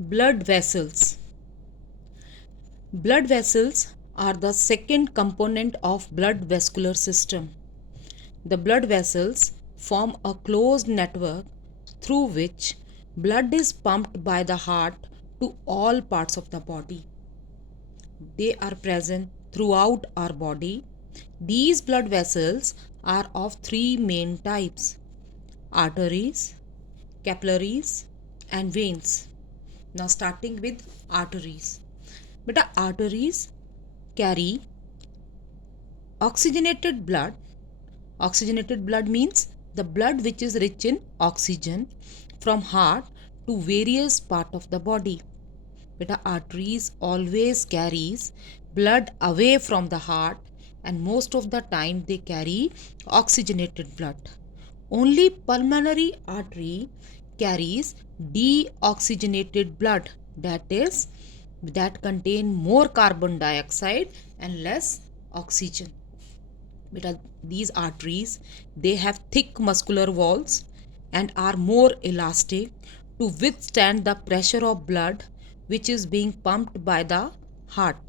Blood vessels. Blood vessels are the second component of blood vascular system. The blood vessels form a closed network through which blood is pumped by the heart to all parts of the body. They are present throughout our body. These blood vessels are of three main types: arteries, capillaries, and veins. Now, starting with arteries. But arteries carry oxygenated blood. Oxygenated blood means the blood which is rich in oxygen from heart to various part of the body. But arteries always carries blood away from the heart, and most of the time they carry oxygenated blood. Only pulmonary artery carries deoxygenated blood, that contain more carbon dioxide and less oxygen. Because these arteries, they have thick muscular walls and are more elastic to withstand the pressure of blood which is being pumped by the heart.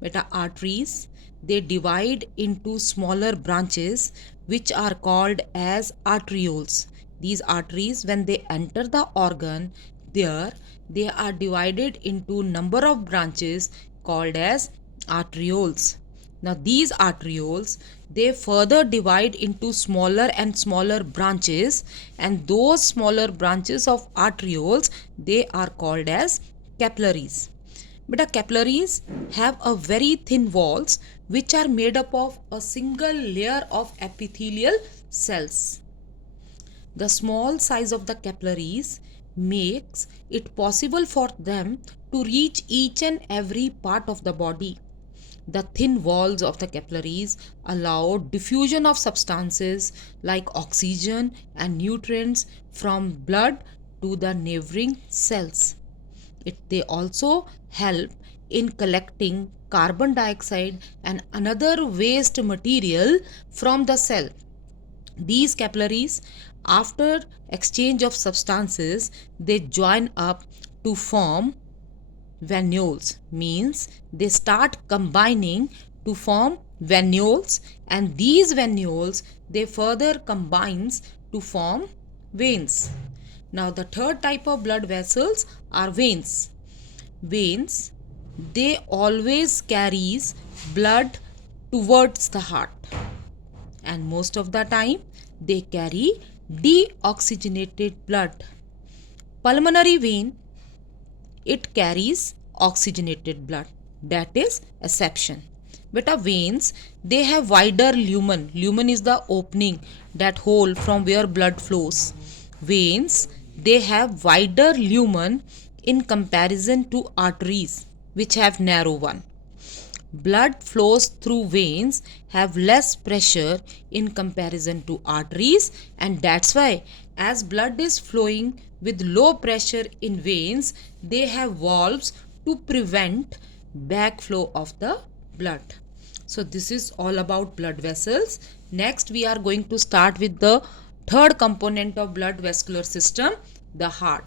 Beta arteries, they divide into smaller branches which are called as arterioles. These arteries, when they enter the organ, there they are divided into number of branches called as arterioles. Now these arterioles, they further divide into smaller and smaller branches, and those smaller branches of arterioles, they are called as capillaries. But capillaries have a very thin walls which are made up of a single layer of epithelial cells. The small size of the capillaries makes it possible for them to reach each and every part of the body. The thin walls of the capillaries allow diffusion of substances like oxygen and nutrients from blood to the neighboring cells. They also help in collecting carbon dioxide and another waste material from the cell. These capillaries, after exchange of substances, they join up to form venules, means they start combining to form venules, and these venules, they further combines to form veins. Now the third type of blood vessels are veins. Veins, they always carries blood towards the heart, and most of the time they carry deoxygenated blood. Pulmonary vein, it carries oxygenated blood, that is exception. But veins, they have wider lumen. Lumen is the opening, that hole from where blood flows. Veins, they have wider lumen in comparison to arteries which have narrow one. Blood flows through veins have less pressure in comparison to arteries, and that's why as blood is flowing with low pressure in veins, they have valves to prevent backflow of the blood. So this is all about blood vessels. Next we are going to start with the third component of blood vascular system, the heart.